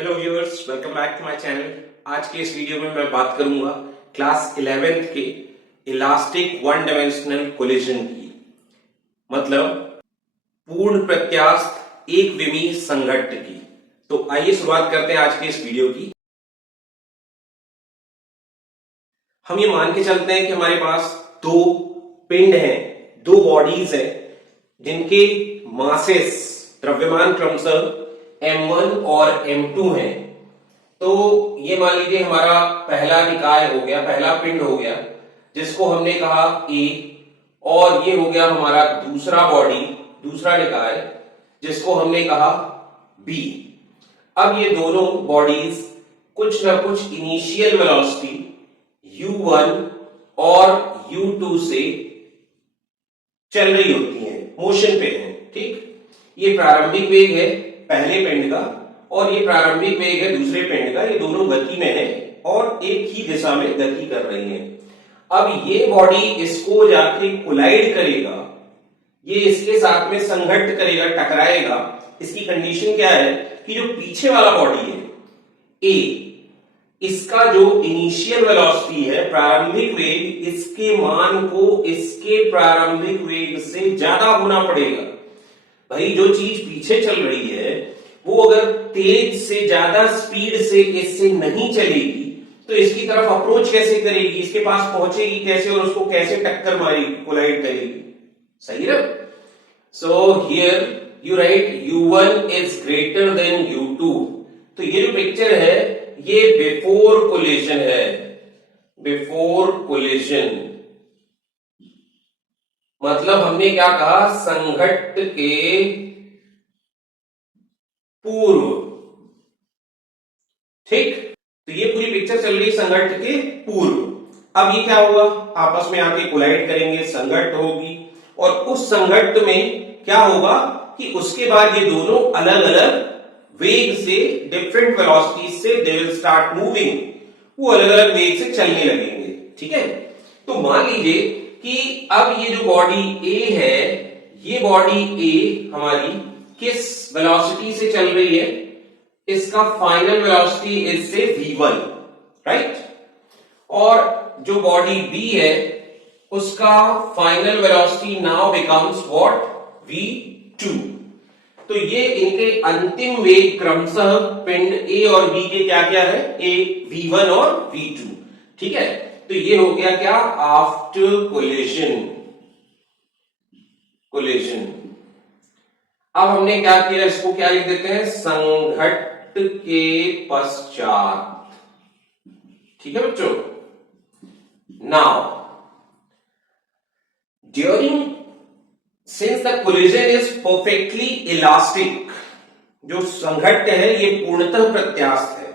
Hello viewers, welcome back to my channel. आज के इस वीडियो में मैं बात करूंगा क्लास 11th के इलास्टिक वन डायमेंशनल कोलिजन की, मतलब पूर्ण प्रत्यास्थ एक विमीय संघट्ट की। तो आइए शुरुआत करते हैं आज के इस वीडियो की। हम ये मान के चलते हैं कि हमारे पास दो पिंड हैं, दो बॉडीज हैं जिनके मासेस द्रव्यमान क्रमशः m1 और m2 है। तो ये मान लीजिए हमारा पहला निकाय हो गया, पहला पिंड हो गया जिसको हमने कहा A, और ये हो गया हमारा दूसरा बॉडी, दूसरा निकाय जिसको हमने कहा B। अब ये दोनों बॉडीज कुछ ना कुछ इनिशियल वेलोसिटी u1 और u2 से चल रही होती हैं, मोशन पे हैं। ठीक, ये प्रारंभिक वेग है पहले पिंड का और ये प्रारंभिक वेग है दूसरे पिंड का। ये दोनों गति में है और एक ही दिशा में गति कर रही हैं। अब ये बॉडी इसको जाके कोलाइड करेगा, ये इसके साथ में संघट्ट करेगा, टकराएगा। इसकी कंडीशन क्या है कि जो पीछे वाला बॉडी है ए, इसका जो इनिशियल वेलोसिटी है, प्रारंभिक वेग, इसके मान को इसके प्रारंभिक वेग से ज्यादा होना पड़ेगा। भाई जो चीज पीछे चल रही है वो अगर तेज से ज्यादा स्पीड से इससे नहीं चलेगी तो इसकी तरफ अप्रोच कैसे करेगी, इसके पास पहुंचेगी कैसे और उसको कैसे टक्कर मारेगी, कोलाइड करेगी। सही ना? So here you right u1 is greater than u2। तो ये जो पिक्चर है ये बिफोर कोलिजन है, बिफोर कोलिजन। मतलब हमने क्या कहा, संघट्ट के पूर्व। ठीक, तो ये पूरी पिक्चर चल रही संघट्ट के पूर्व। अब ये क्या होगा, आपस में आके कोलाइड करेंगे, संघट्ट होगी और उस संघट्ट में क्या होगा कि उसके बाद ये दोनों अलग अलग वेग से, डिफरेंट वेलोसिटी से दे विल स्टार्ट मूविंग, वो अलग अलग वेग से चलने लगेंगे। ठीक है, तो मान लीजिए कि अब ये जो बॉडी ए है, ये बॉडी ए हमारी किस वेलोसिटी से चल रही है, इसका फाइनल वेलोसिटी इससे v1, राइट। और जो बॉडी बी है उसका final velocity now becomes what, v2। तो ये इनके अंतिम वेग क्रमशः पिंड ए और बी के क्या क्या है, ए v1 और v2। ठीक है, तो ये हो गया क्या, आफ्टर कोलिजन। कोलिजन। अब हमने क्या किया, इसको क्या लिख देते हैं, संघट्ट के पश्चात। ठीक है बच्चों। Now during, since the collision is perfectly elastic, जो संघट्ट है ये पूर्णतः प्रत्यास्थ है,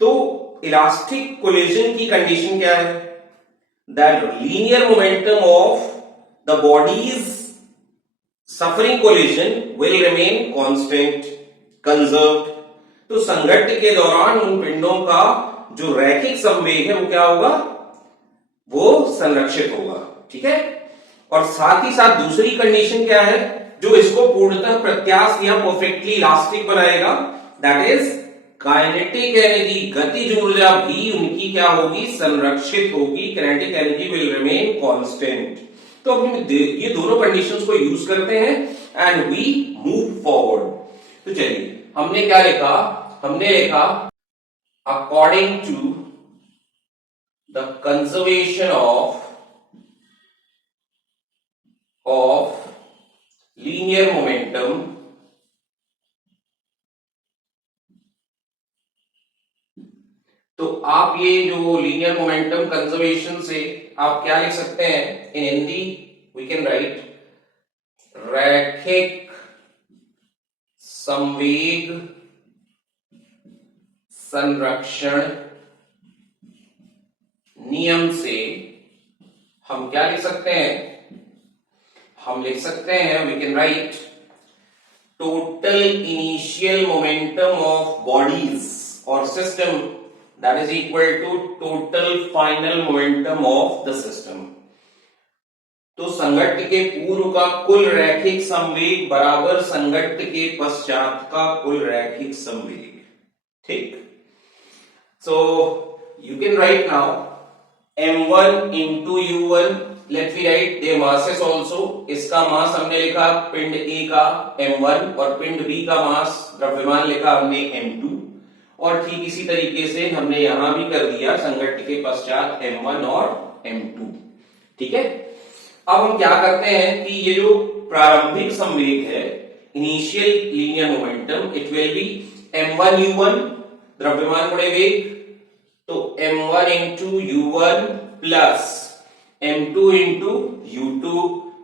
तो इलास्टिक कोलिजन की कंडीशन क्या है, that linear momentum of the bodies suffering collision will remain constant, conserved. तो संघट्ट के दौरान उन पिंडों का जो रैखिक संवेग है वो क्या होगा, वो संरक्षित होगा। ठीक है, और साथ ही साथ दूसरी कंडीशन क्या है जो इसको पूर्णतः प्रत्यास्थ या परफेक्टली इलास्टिक बनाएगा, दैट इज काइनेटिक एनर्जी, गतिज ऊर्जा भी उनकी क्या होगी, संरक्षित होगी। Kinetic energy will remain constant. तो अब हम ये दोनों कंडीशंस को यूज करते हैं एंड वी मूव फॉरवर्ड। तो चलिए हमने क्या लिखा, हमने लिखा according to the conservation of linear momentum तो आप ये जो लीनियर मोमेंटम कंजर्वेशन से आप क्या लिख सकते हैं, इन हिंदी वी कैन राइट रैखिक संवेग संरक्षण नियम से हम क्या लिख सकते हैं, हम लिख सकते हैं, we can write total initial momentum of bodies और system that is equal to total final momentum of the system। तो संघट्ट के पूर्व का कुल रैखिक संवेग बराबर संघट्ट के पश्चात का कुल रैखिक संवेग। ठीक। So you can write now m1 into u1, let we write their masses also. इसका मास हमने लिखा पिंड A का m1 और पिंड B का मास द्रव्यमान लिखा हमने m2, और ठीक इसी तरीके से हमने यहां भी कर दिया संघट्ट के पश्चात m1 और m2। ठीक है, अब हम क्या करते हैं कि ये जो प्रारंभिक संवेग है, initial linear momentum, it will be m1 u1 द्रव्यमान गुणे वेग, तो m1 into u1 plus m2 into u2,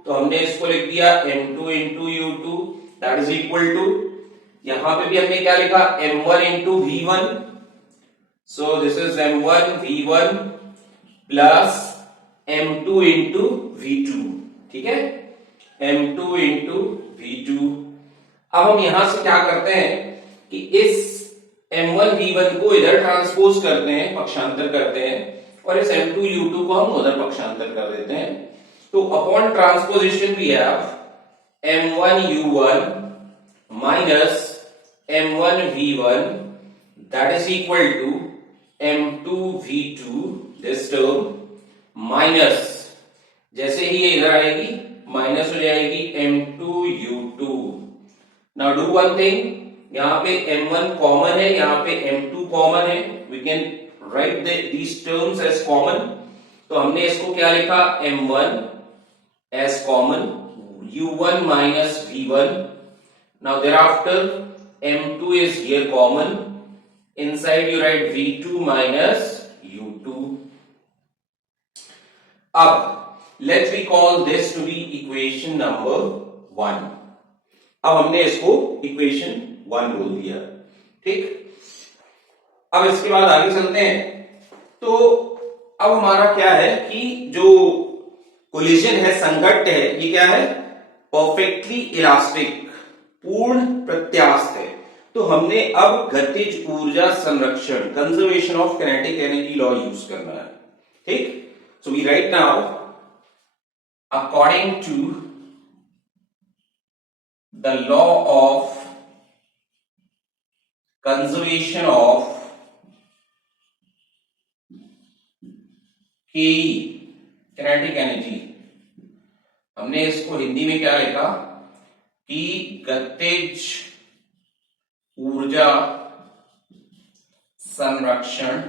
तो हमने इसको लिख दिया m2 into u2 that is equal to, यहां पे भी हमने क्या लिखा m1 इंटू v1, so this is m1 v1 plus m2 into v2। ठीक है, m2 इंटू v2। अब हम यहां से क्या करते हैं कि इस m1 v1 को इधर ट्रांसपोज करते हैं, पक्षांतर करते हैं, और इस m2 u2 को हम उधर पक्षांतर कर देते हैं। तो upon transposition we have m1 u1 minus m1 v1 that is equal to m2 v2, this term, minus जैसे ही ये इधर आएगी माइनस हो जाएगी m2 u2। Now do one thing, यहां पे m1 कॉमन है, यहां पे m2 कॉमन है, we can write these terms as common. तो हमने इसको क्या लिखा m1 as common, u1 minus v1। Now thereafter m2 is here common, inside you write v2 minus u2। अब let's we call this to be equation number 1। अब हमने इसको equation 1 बोल दिया। ठीक, अब इसके बाद आगे चलते हैं। तो अब हमारा क्या है कि जो कोलिजन है, संघट्ट है, ये क्या है, परफेक्टली इलास्टिक, पूर्ण प्रत्यास्थ है। तो हमने अब गतिज ऊर्जा संरक्षण, conservation of kinetic energy law use करना है। ठीक, so we write now according to the law of conservation of Ke, kinetic energy, हमने इसको हिंदी में क्या लिखा कि गतिज ऊर्जा संरक्षण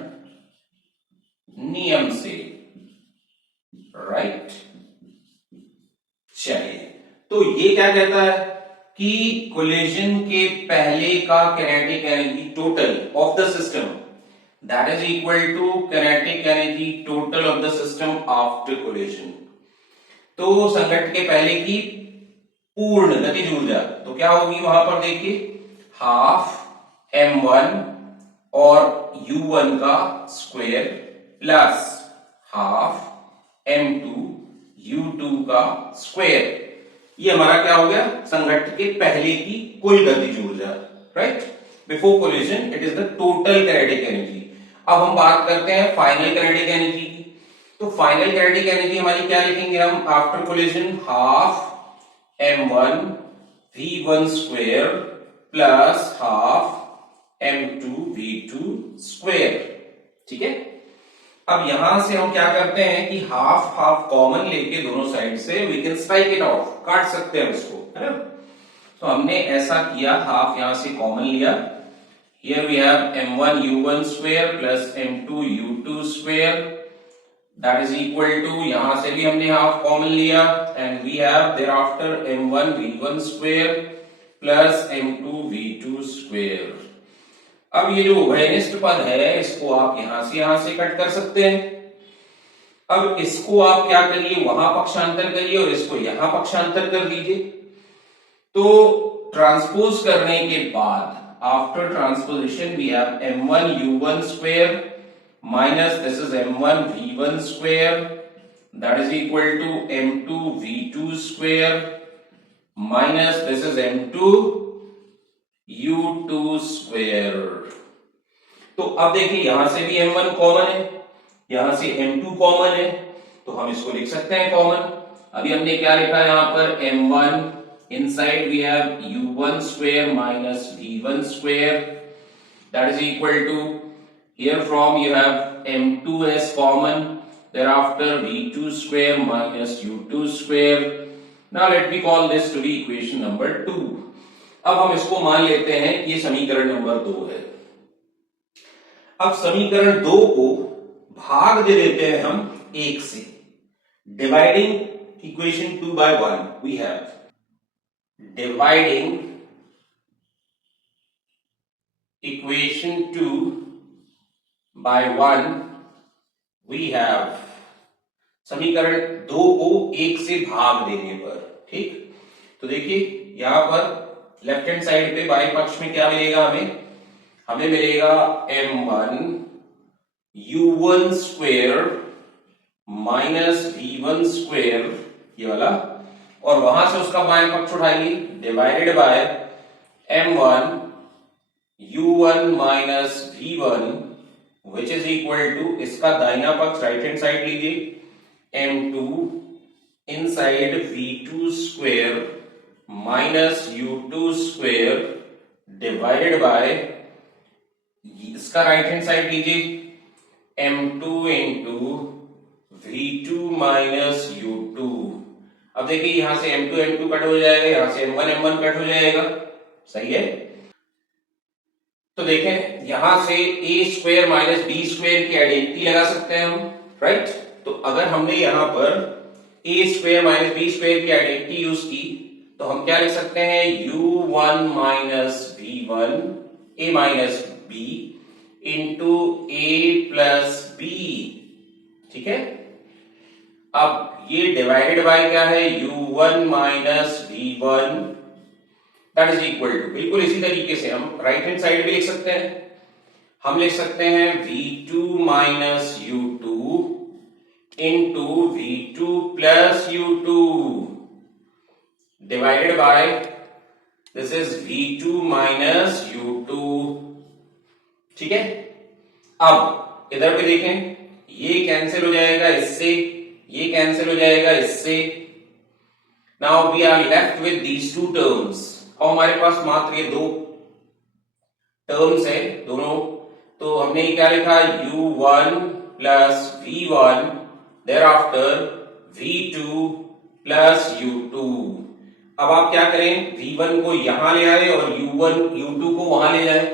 नियम से, राइट। चलिए, तो ये क्या कहता है कि कोलिजन के पहले का kinetic energy total of the system that is equal to kinetic energy total of the system after collision. तो संघट्ट के पहले की पूर्ण गतिज ऊर्जा तो क्या होगी, वहां पर देखिए हाफ m1 और u1 का square plus half m2 u2 का स्क्वायर। ये हमारा क्या हो गया, संघट्ट के पहले की कुल गतिज ऊर्जा, right. Before collision it is the total kinetic energy. अब हम बात करते हैं फाइनल काइनेटिक एनर्जी की। तो फाइनल काइनेटिक एनर्जी हमारी क्या लिखेंगे हम after collision, half m1 v1 square plus half m2 v2 square. ठीक है, अब यहां से हम क्या करते हैं कि हाफ हाफ कॉमन लेके दोनों साइड से we can strike it off, काट सकते हैं उसको, है ना। तो हमने ऐसा किया, हाफ यहां से कॉमन लिया, here we have m1 u1 square plus m2 u2 square that is equal to, यहां से भी हमने हाफ कॉमन लिया and we have thereafter m1 v1 square plus m2 v2 square. अब ये जो उभयनिष्ठ पद है इसको आप यहां से कट कर सकते हैं। अब इसको आप क्या करिए, वहां पक्षांतर करिए और इसको यहां पक्षांतर कर दीजिए। तो ट्रांसपोज करने के बाद after transposition we have m1 u1 square minus this is m1 v1 square that is equal to m2 v2 square minus this is m2 u2 square. तो अब देखिए यहां से भी m1 कॉमन है, यहां से m2 कॉमन है, तो हम इसको लिख सकते हैं कॉमन। अभी हमने क्या लिखा है यहां पर m1 inside we have u1 square minus v1 square that is equal to, here from you have m2 as common, thereafter v2 square minus u2 square. Now let me call this to be equation number 2. अब हम इसको मान लेते हैं कि ये समीकरण number 2 है। अब समीकरण 2 को भाग दे देते हैं हम 1 से। Dividing equation 2 by 1 we have dividing equation 2 by 1 we have, समीकरण 2 को 1 से भाग देने पर, ठीक। तो देखिए यहां पर लेफ्ट हैंड साइड पे बाएं पक्ष में क्या मिलेगा हमें मिलेगा m1 u1 square minus v1 square, ये वाला, और वहां से उसका बाएं पक्ष उठाइए, divided by m1 u1 minus v1 which is equal to, इसका दाहिना पक्ष राइट हैंड साइड लीजिए, m2 inside v2 square minus u2 square divided by, इसका राइट हैंड साइड लीजिए, m2 into v2 minus u2। अब देखिए यहां से m2 कट हो जाएगा, यहां से m1 कट हो जाएगा, सही है। तो देखें यहां से a square minus b square की आइडेंटिटी लगा सकते हैं हम, राइट। तो अगर हमने यहां पर a square minus b square की आइडेंटिटी यूज की तो हम क्या लिख सकते हैं, u1 minus v1 a minus b into a plus b, ठीक है। अब ये डिवाइडेड बाय क्या है, u1 minus v1 that is equal to, बिल्कुल इसी तरीके से हम राइट हैंड साइड भी लिख सकते हैं, हम लिख सकते हैं v2 minus u2 into v2 plus u2 divided bye, this is v2 minus u2, ठीक है। अब इधर पे देखें, ये कैंसिल हो जाएगा इससे, ये कैंसिल हो जाएगा इससे, now we are left with these two terms, और हमारे पास मात्र ये 2 टर्म्स है दोनों। तो हमने क्या लिखा, u1 plus v1 thereafter v2 plus u2। अब आप क्या करें, v1 को यहां ले आए और u2 को वहां ले जाए,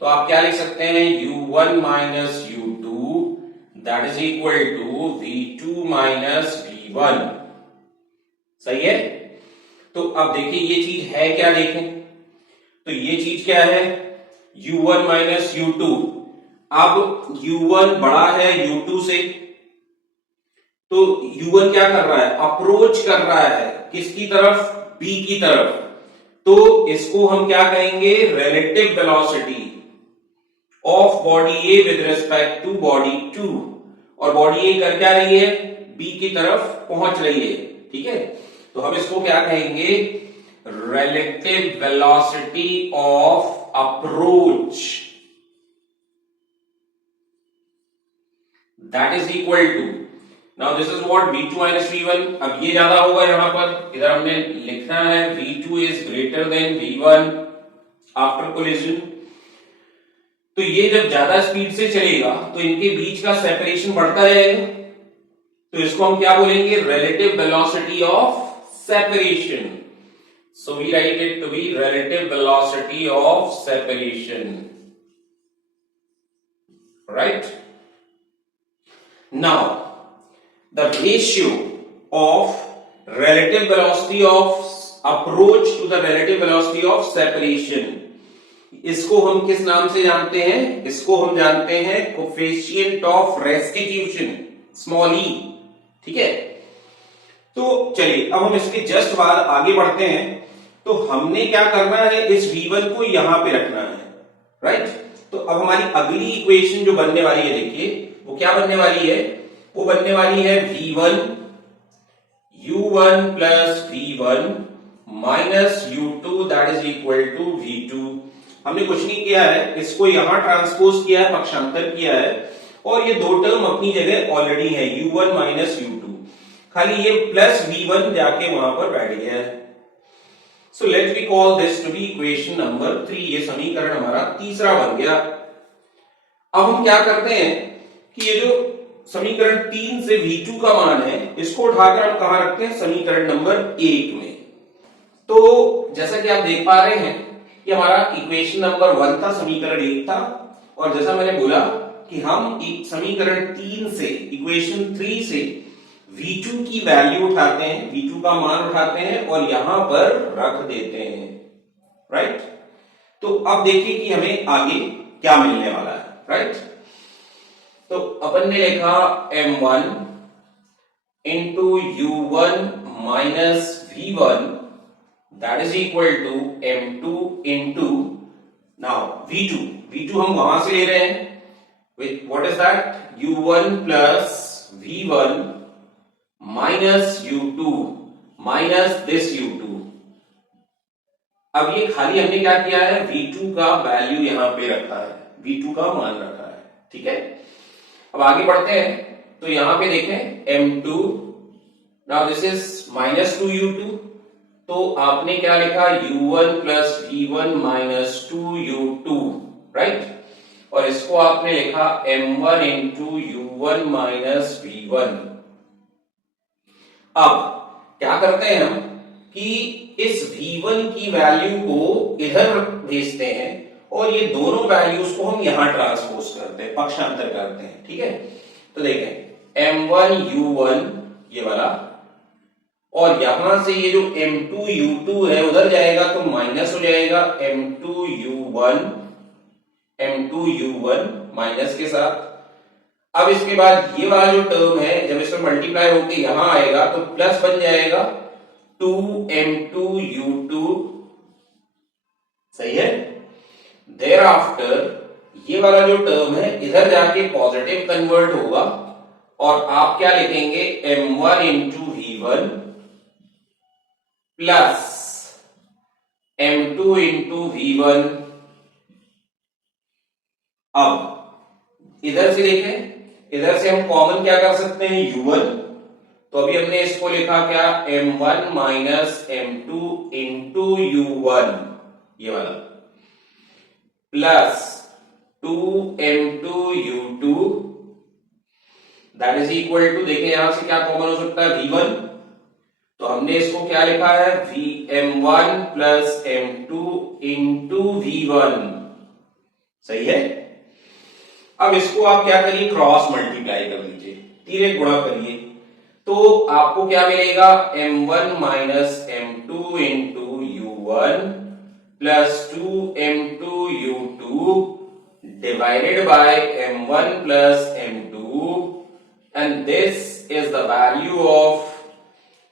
तो आप क्या लिख सकते हैं, u1 minus u2 that is equal to v2 minus v1, सही है। तो अब देखिए ये चीज है क्या, देखें तो ये चीज क्या है, u1 माइनस u2। अब u1 बड़ा है u2 से, तो u1 क्या कर रहा है, अप्रोच कर रहा है किसकी तरफ, b की तरफ। तो इसको हम क्या कहेंगे, relative velocity of body A with respect to body 2, और बॉडी ए कर क्या रही है, b की तरफ पहुंच रही है, ठीक है। तो हम इसको क्या कहेंगे, relative velocity of approach, that is equal to, now this is what, v2 minus v1। अब ये ज्यादा होगा यहां पर, इधर हमने लिखना है v2 is greater than v1 after collision. तो ये जब ज्यादा स्पीड से चलेगा तो इनके बीच का सेपरेशन बढ़ता जाएगा, तो इसको हम क्या बोलेंगे, relative velocity of separation. So we write it to be relative velocity of separation, right? Now the ratio of relative velocity of approach to the relative velocity of separation, इसको हम किस नाम से जानते हैं, इसको हम जानते हैं coefficient of restitution, small e, ठीक है। तो चलिए अब हम इसके जस्ट बाद आगे बढ़ते हैं। तो हमने क्या करना है, इस v1 को यहां पे रखना है, राइट। तो अब हमारी अगली इक्वेशन जो बनने वाली है, देखिए वो क्या बनने वाली है, वो बनने वाली है v1 u1 plus v1 minus u2 that is equal to v2। हमने कुछ नहीं किया है, इसको यहां ट्रांसपोज किया है, पक्षांतर किया है, और ये 2 टर्म अपनी जगह ऑलरेडी है, u1 माइनस u2, खाली ये प्लस v1 जाके वहां पर बैठ गया है। So let we call this to be equation number 3। ये समीकरण हमारा तीसरा बन गया। अब हम क्या करते हैं कि ये जो समीकरण 3 से V2 का मान है, इसको उठाकर हम कहां रखते हैं, समीकरण नंबर 1 में। तो जैसा कि आप देख पा रहे हैं कि हमारा इक्वेशन नंबर 1 था, समीकरण 1 था, और जैसा मैंने बोला कि हम समीकरण 3 से, इक्वेशन 3 से V2 की वैल्यू उठाते हैं, V2 का मान उठाते हैं और यहां पर रख देते हैं, राइट। तो अब देखिए कि हमें आगे क्या मिलने वाला है, राइट। तो अपन ने लिखा m1 into u1 minus v1 that is equal to m2 into, now v2 हम वहां से ले रहे हैं, what is that, u1 plus v1 minus u2 minus this u2। अब ये खाली हमने क्या किया है, v2 का वैल्यू यहां पे रखा है, v2 का मान रखा है, ठीक है। अब आगे बढ़ते हैं, तो यहां पे देखें m2, now this is minus 2u2, तो आपने क्या लिखा, u1 plus v1 minus 2u2, right. और इसको आपने लिखा m1 into u1 minus v1। अब क्या करते हैं हम कि इस v1 की वैल्यू को इधर भेजते हैं और ये दोनों वैल्यूज को हम यहां ट्रांसपोज करते हैं, पक्षांतर करते हैं, ठीक है। तो देखें m1 u1 ये वाला, और यहां से ये जो m2 u2 है उधर जाएगा तो माइनस हो जाएगा m2 u1 माइनस के साथ। अब इसके बाद ये वाला जो टर्म है, जब इसमें मल्टीप्लाई होकर यहां आएगा तो प्लस बन जाएगा 2m2 u2, सही है। देयर आफ्टर ये वाला जो टर्म है इधर जाके पॉजिटिव कन्वर्ट होगा और आप क्या लिखेंगे, m1 इंटू v1 plus m2 into v1। अब इधर से देखें, इधर से हम कॉमन क्या कर सकते हैं, u1, तो अभी हमने इसको लिखा क्या, m1 minus m2 into u1 ये वाला plus 2m2 u2 that is equal to, देखें यहां से क्या कॉमन हो सकता है, v1, तो हमने इसको क्या लिखा है, m1 plus m2 into v1, सही है। अब इसको आप क्या करिए, क्रॉस मल्टीप्लाई कर लीजिए, तिर्यक गुणा करिए, तो आपको क्या मिलेगा, m1 minus m2 into u1 plus 2m2 u2 divided by m1 plus m2, and this is the value of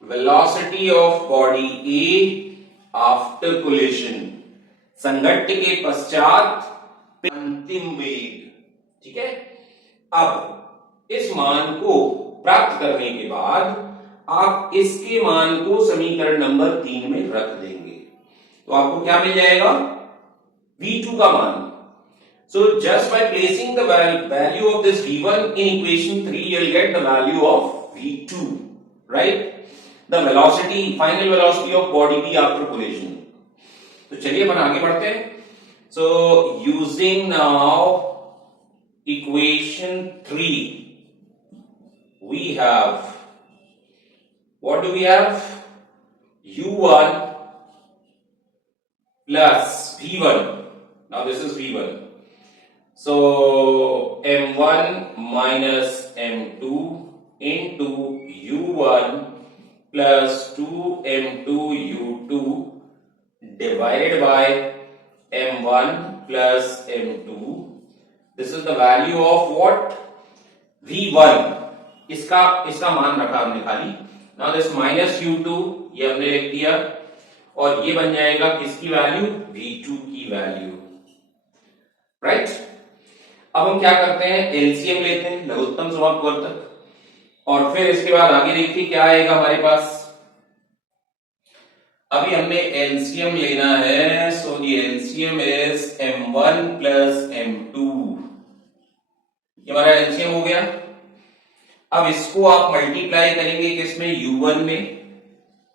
velocity of body A after collision, संघट्ट के पश्चात अंतिम वेग, ठीक है। अब इस मान को प्राप्त करने के बाद आप इसके मान को समीकरण नंबर 3 में रख देंगे, तो आपको क्या मिल जाएगा, v2 का मान। So just by placing the value of this v1 in equation 3, you'll get the value of v2, right? The velocity, final velocity of body B after collision. तो चलिए अपन आगे बढ़ते हैं। So using now equation 3, we have, what do we have, u1 plus v1. Now this is v1. So m1 minus m2 into u1 plus 2m2 u2 divided by m1 plus m2. This is the value of what, v1, इसका मान रखा हमने खाली। Now this minus u2 ये हमने लिख दिया और ये बन जाएगा किसकी वैल्यू, v2 की वैल्यू, राइट। अब हम क्या करते हैं, एलसीएम लेते हैं, लघुत्तम समापवर्तक, और फिर इसके बाद आगे देखिए क्या आएगा हमारे पास। अभी हमने एलसीएम लेना है, so the LCM is m1 plus m2, ये हमारा एलसीएम हो गया। अब इसको आप मल्टीप्लाई करेंगे किसमें, u1 में,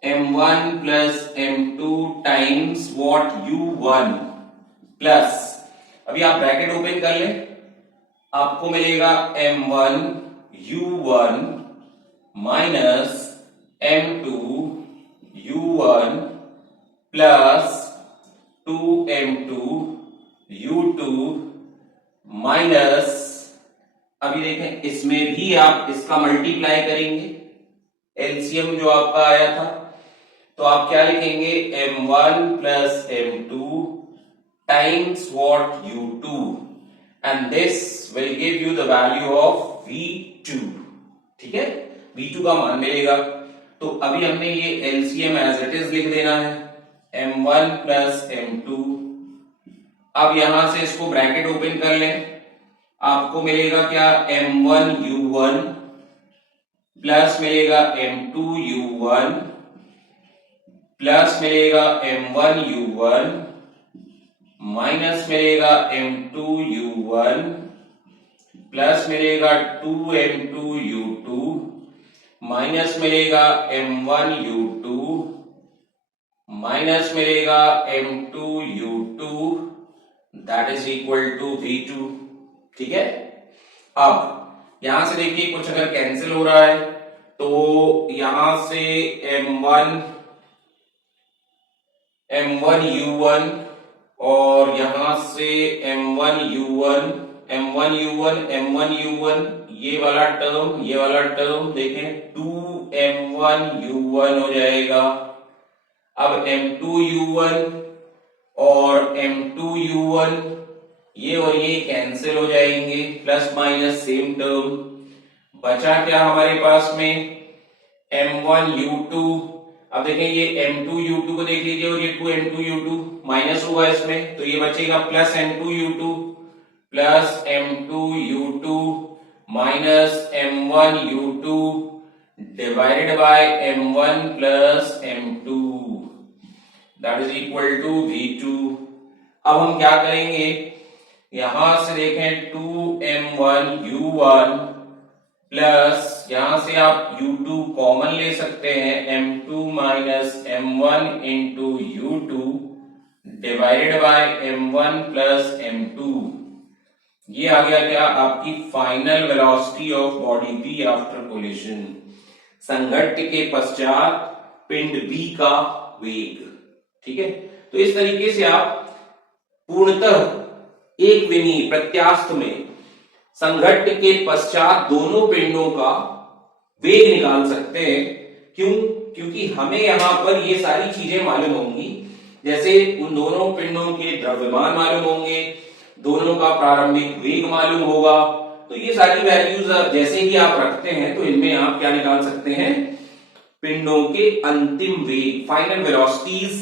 m1 plus m2 times what u1 plus, अभी आप ब्रैकेट ओपन कर लें, आपको मिलेगा m1 u1 minus m2 u1 plus 2m2 u2 minus, अभी देखें इसमें भी आप इसका मल्टीप्लाई करेंगे, एलसीएम जो आपका आया था, तो आप क्या लिखेंगे m1 plus m2 times what u2 and this will give you the value of v2। ठीक है, v2 का मान मिलेगा। तो अभी हमने ये एलसीएम एज इट इज लिख देना है, m1 प्लस m2। अब यहां से इसको ब्रैकेट ओपन कर लें, आपको मिलेगा क्या m1 u1 प्लस मिलेगा m2 u1 प्लस मिलेगा m1 u1 माइनस मिलेगा m2 u1 प्लस मिलेगा 2m2 u2 माइनस मिलेगा m1 u2 माइनस मिलेगा m2 u2 that is equal to v2। ठीक है, अब यहां से देखिए कुछ अगर कैंसिल हो रहा है तो यहां से m1 u1 और यहां से m1 u1 ये वाला टर्म देखें 2m1 u1 हो जाएगा। अब m2 u1 और m2 u1 ये और ये कैंसिल हो जाएंगे, प्लस माइनस सेम टर्म बचा क्या हमारे पास में m1 u2। अब देखें ये m2 u2 को देख लीजिए और ये 2m2 u2 माइनस होगा इसमें, तो ये बचेगा plus m2 u2 plus m2 u2 minus m1 u2 divided by m1 plus m2 that is equal to v2। अब हम क्या करेंगे, यहां से देखें 2m1 u1 प्लस यहां से आप u2 कॉमन ले सकते हैं, m2 minus m1 into u2 divided by m1 plus m2। ये आ गया क्या आपकी final velocity of body B after collision, संघट्ट के पश्चात पिंड B का वेग। ठीक है, तो इस तरीके से आप पूर्णतः एक विनीय प्रत्यास्थ में संघट्ट के पश्चात दोनों पिंडों का वेग निकाल सकते हैं। क्योंकि हमें यहां पर ये सारी चीजें मालूम होंगी, जैसे उन दोनों पिंडों के द्रव्यमान मालूम होंगे, दोनों का प्रारंभिक वेग मालूम होगा, तो ये सारी वैल्यूज जैसे ही आप रखते हैं तो इनमें आप क्या निकाल सकते हैं, पिंडों के अंतिम वेग, फाइनल वेलोसिटीज